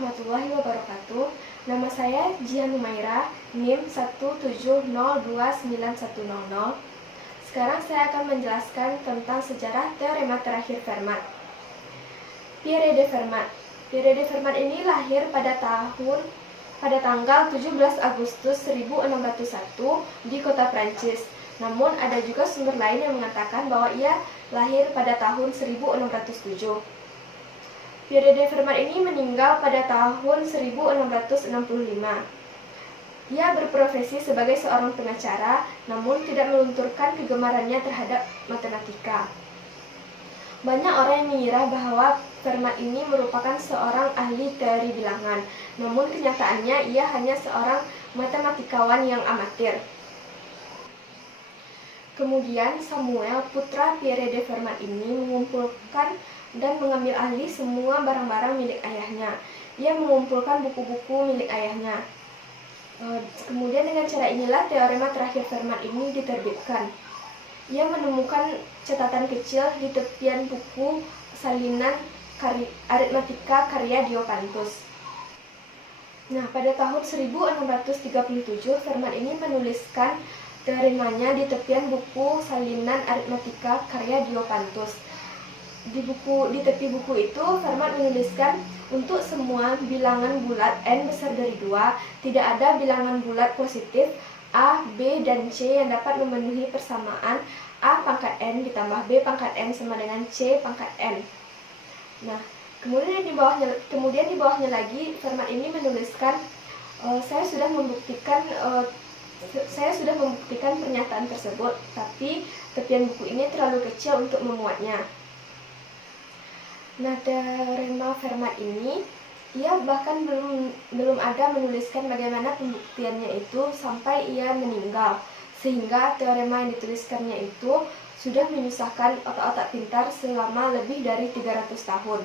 warahmatullahi wabarakatuh. Nama saya Jihan Humaira, NIM 170291100. Sekarang saya akan menjelaskan tentang sejarah teorema terakhir Fermat. Pierre de Fermat. Pierre de Fermat ini lahir pada tanggal 17 Agustus 1601 di kota Prancis. Namun ada juga sumber lain yang mengatakan bahwa ia lahir pada tahun 1607. Pierre de Fermat ini meninggal pada tahun 1665. Ia berprofesi sebagai seorang pengacara, namun tidak melunturkan kegemarannya terhadap matematika. Banyak orang yang mengira bahwa Fermat ini merupakan seorang ahli teori bilangan, namun kenyataannya ia hanya seorang matematikawan yang amatir. Kemudian Samuel, putra Pierre de Fermat ini, mengumpulkan dan mengambil alih semua barang-barang milik ayahnya. Ia mengumpulkan buku-buku milik ayahnya. Kemudian dengan cara inilah teorema terakhir Fermat ini diterbitkan. Ia menemukan catatan kecil di tepian buku salinan aritmatika karya Diopantus. Nah, pada tahun 1637 Fermat ini menuliskan teoremanya di tepian buku salinan aritmatika karya Diopantus. Di tepi buku itu, Fermat menuliskan untuk semua bilangan bulat n besar dari 2, tidak ada bilangan bulat positif a, b, dan c yang dapat memenuhi persamaan a pangkat n ditambah b pangkat n sama dengan c pangkat n. Nah, kemudian di bawahnya lagi, Fermat ini menuliskan, saya sudah membuktikan pernyataan tersebut, tapi tepian buku ini terlalu kecil untuk memuatnya. Nah, teorema Fermat ini, ia bahkan belum ada menuliskan bagaimana pembuktiannya itu sampai ia meninggal, sehingga teorema yang dituliskannya itu sudah menyusahkan otak-otak pintar selama lebih dari 300 tahun.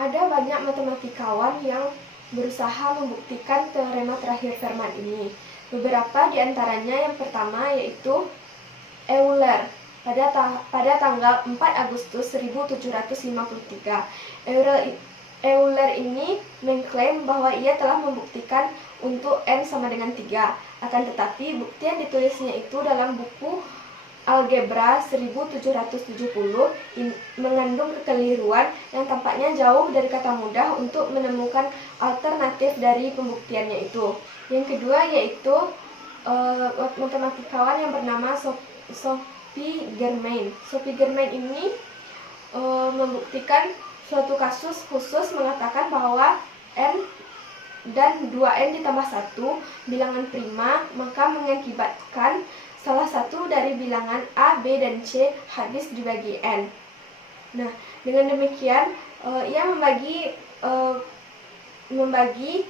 Ada banyak matematikawan yang berusaha membuktikan teorema terakhir Fermat ini. Beberapa di antaranya, yang pertama yaitu Euler. Pada tanggal 4 Agustus 1753, Euler ini mengklaim bahwa ia telah membuktikan untuk n sama dengan 3. Akan tetapi, bukti yang ditulisnya itu dalam buku Algebra 1770 mengandung kekeliruan yang tampaknya jauh dari kata mudah untuk menemukan alternatif dari pembuktiannya itu. Yang kedua yaitu matematikawan yang bernama Sophie Germain. Sophie Germain ini membuktikan suatu kasus khusus mengatakan bahwa n dan 2n ditambah 1 bilangan prima, maka mengakibatkan salah satu dari bilangan a, b, dan c habis dibagi n. Nah, dengan demikian ia membagi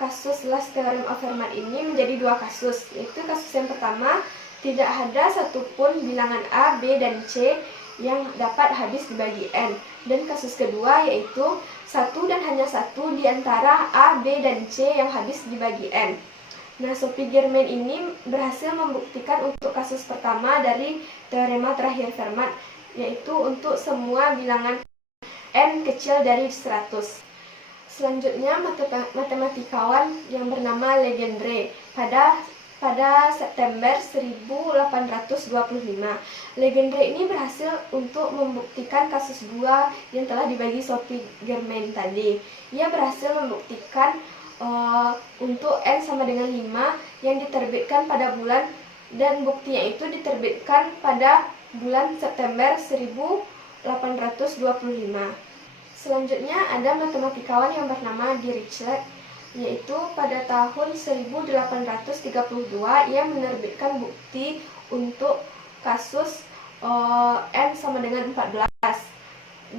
kasus last theorem of Fermat ini menjadi 2 kasus, yaitu kasus yang pertama, tidak ada satupun bilangan a, b, dan c yang dapat habis dibagi n. Dan kasus kedua yaitu satu dan hanya satu di antara a, b, dan c yang habis dibagi n. Nah, Sophie Germain ini berhasil membuktikan untuk kasus pertama dari teorema terakhir Fermat, yaitu untuk semua bilangan n kecil dari 100. Selanjutnya, matematikawan yang bernama Legendre pada September 1825. Legendre ini berhasil untuk membuktikan kasus 2 yang telah dibagi Sophie Germain tadi. Ia berhasil membuktikan untuk n sama dengan 5 yang diterbitkan pada bulan, dan buktinya itu diterbitkan pada bulan September 1825. Selanjutnya ada matematikawan yang bernama Dirichlet, yaitu pada tahun 1832 ia menerbitkan bukti untuk kasus n sama dengan 14.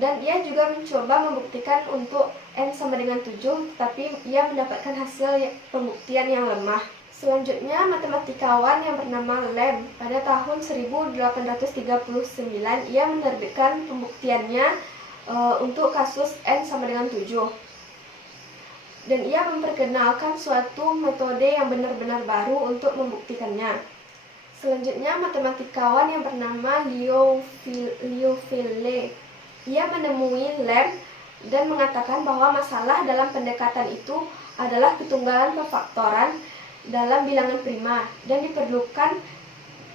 Dan ia juga mencoba membuktikan untuk n sama dengan 7, tapi ia mendapatkan hasil pembuktian yang lemah. Selanjutnya, matematikawan yang bernama Lem pada tahun 1839 ia menerbitkan pembuktiannya untuk kasus n sama dengan 7. Dan ia memperkenalkan suatu metode yang benar-benar baru untuk membuktikannya. Selanjutnya, matematikawan yang bernama Liouville. Ia menemui Lem dan mengatakan bahwa masalah dalam pendekatan itu adalah ketunggalan pefaktoran dalam bilangan prima dan diperlukan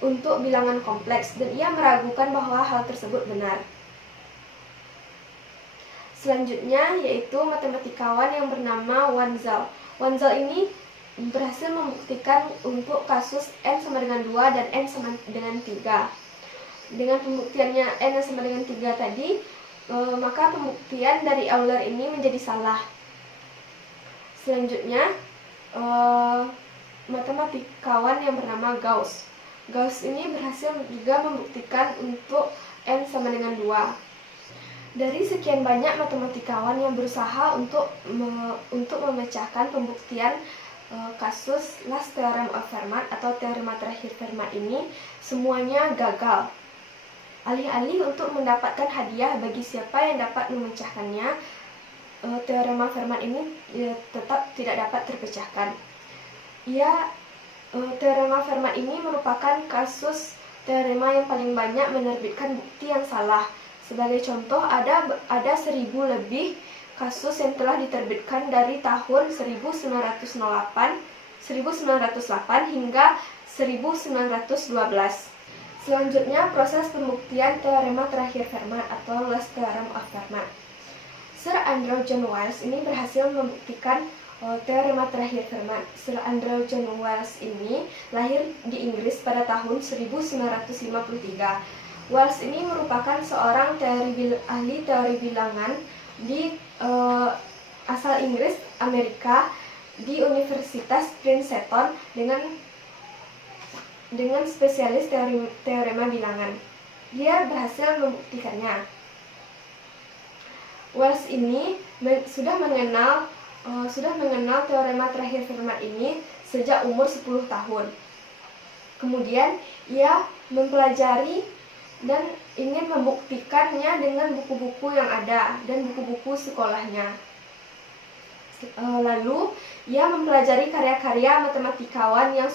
untuk bilangan kompleks, dan ia meragukan bahwa hal tersebut benar. Selanjutnya yaitu matematikawan yang bernama Wanzel. Wanzel ini berhasil membuktikan untuk kasus n sama dengan 2 dan n sama dengan 3. Dengan pembuktiannya n sama dengan 3 tadi, maka pembuktian dari Euler ini menjadi salah. Selanjutnya, matematikawan yang bernama Gauss. Gauss ini berhasil juga membuktikan untuk n sama dengan 2. Dari sekian banyak matematikawan yang berusaha untuk memecahkan pembuktian kasus last theorem of Fermat atau teorema terakhir Fermat ini, semuanya gagal. Alih-alih untuk mendapatkan hadiah bagi siapa yang dapat memecahkannya, teorema Fermat ini tetap tidak dapat terpecahkan. Teorema Fermat ini merupakan kasus teorema yang paling banyak menerbitkan bukti yang salah. Sebagai contoh, ada 1000 lebih kasus yang telah diterbitkan dari tahun 1908 hingga 1912. Selanjutnya, proses pembuktian teorema terakhir Fermat atau last theorem of Fermat. Sir Andrew John Wiles ini berhasil membuktikan teorema terakhir Fermat. Sir Andrew John Wiles ini lahir di Inggris pada tahun 1953. Wiles ini merupakan seorang ahli teori bilangan di asal Inggris, Amerika, di Universitas Princeton dengan spesialis teorema bilangan. Dia berhasil membuktikannya. Wiles ini sudah mengenal teorema terakhir Fermat ini sejak umur 10 tahun. Kemudian ia mempelajari dan ingin membuktikannya dengan buku-buku yang ada dan buku-buku sekolahnya. Lalu ia mempelajari karya-karya matematikawan yang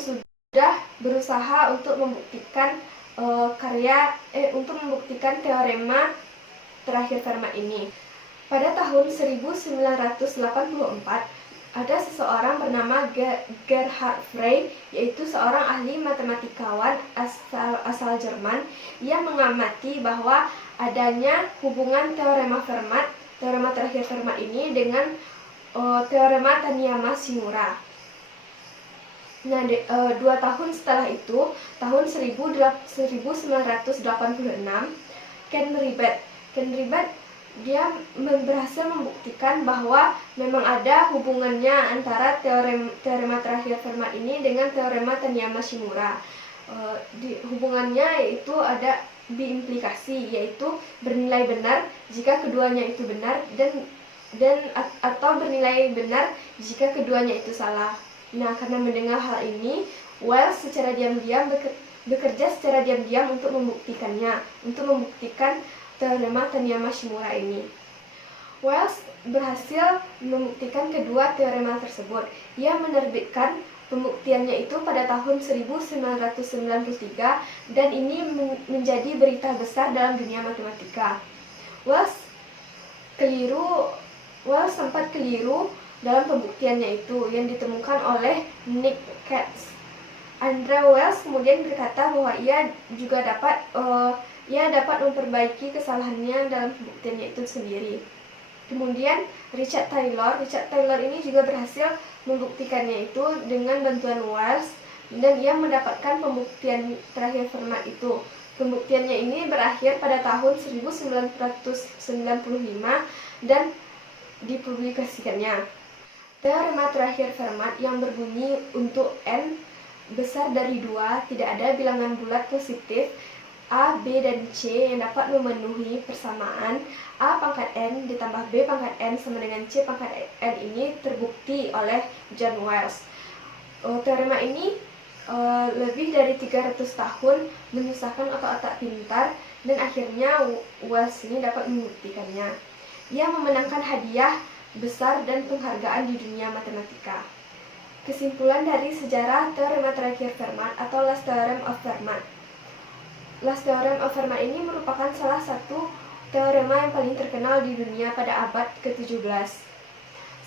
sudah berusaha untuk membuktikan teorema terakhir Fermat ini. Pada tahun 1984, ada seseorang bernama Gerhard Frey, yaitu seorang ahli matematikawan asal Jerman, yang mengamati bahwa adanya hubungan teorema terakhir Fermat ini dengan teorema Taniyama-Shimura. Nah, 2 tahun setelah itu, tahun 1986, Ken Ribet dia berhasil membuktikan bahwa memang ada hubungannya antara teorema terakhir Fermat ini dengan teorema Taniyama-Shimura. Hubungannya yaitu ada biimplikasi, yaitu bernilai benar jika keduanya itu benar atau bernilai benar jika keduanya itu salah. Nah, karena mendengar hal ini, Wiles secara diam-diam bekerja secara diam-diam untuk membuktikan teorema Taniyama-Shimura ini. Wiles berhasil membuktikan kedua teorema tersebut. Ia menerbitkan pembuktiannya itu pada tahun 1993 dan ini menjadi berita besar dalam dunia matematika. Wiles sempat keliru dalam pembuktiannya itu yang ditemukan oleh Nick Katz. Andrew Wiles kemudian berkata bahwa ia dapat memperbaiki kesalahannya dalam pembuktiannya itu sendiri. Kemudian Richard Taylor ini juga berhasil membuktikannya itu dengan bantuan Wiles, dan ia mendapatkan pembuktian terakhir Fermat itu. Pembuktiannya ini berakhir pada tahun 1995 dan dipublikasikannya. Teorema terakhir Fermat yang berbunyi untuk n besar dari 2 tidak ada bilangan bulat positif A, B, dan C yang dapat memenuhi persamaan A pangkat n ditambah B pangkat n sama dengan C pangkat n ini terbukti oleh John Wiles. Teorema ini lebih dari 300 tahun menyusahkan otak-otak pintar, dan akhirnya Wiles ini dapat membuktikannya. Ia memenangkan hadiah besar dan penghargaan di dunia matematika. Kesimpulan dari sejarah teorema terakhir Fermat atau last theorem of Fermat. Last theorem of Fermat ini merupakan salah satu teorema yang paling terkenal di dunia pada abad ke-17.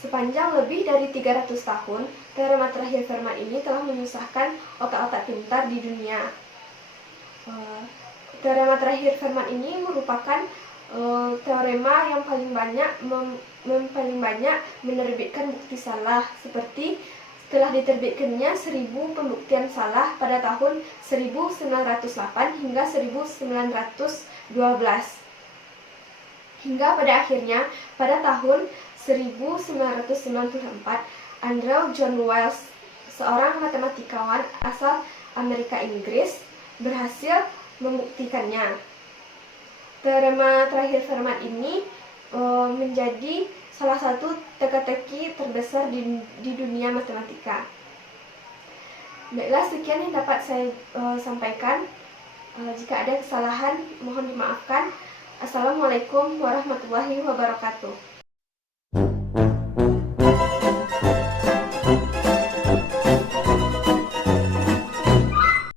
Sepanjang lebih dari 300 tahun, teorema terakhir Fermat ini telah menyusahkan otak-otak pintar di dunia. Teorema terakhir Fermat ini merupakan teorema yang paling banyak menerbitkan bukti salah, seperti telah diterbitkannya 1000 pembuktian salah pada tahun 1908 hingga 1912. Hingga pada akhirnya, pada tahun 1994, Andrew John Wiles, seorang matematikawan asal Amerika Inggris, berhasil membuktikannya. Teorema terakhir Fermat ini menjadi salah satu teka-teki terbesar di dunia matematika. Baiklah, sekian yang dapat saya sampaikan. Jika ada kesalahan, mohon dimaafkan. Assalamualaikum warahmatullahi wabarakatuh.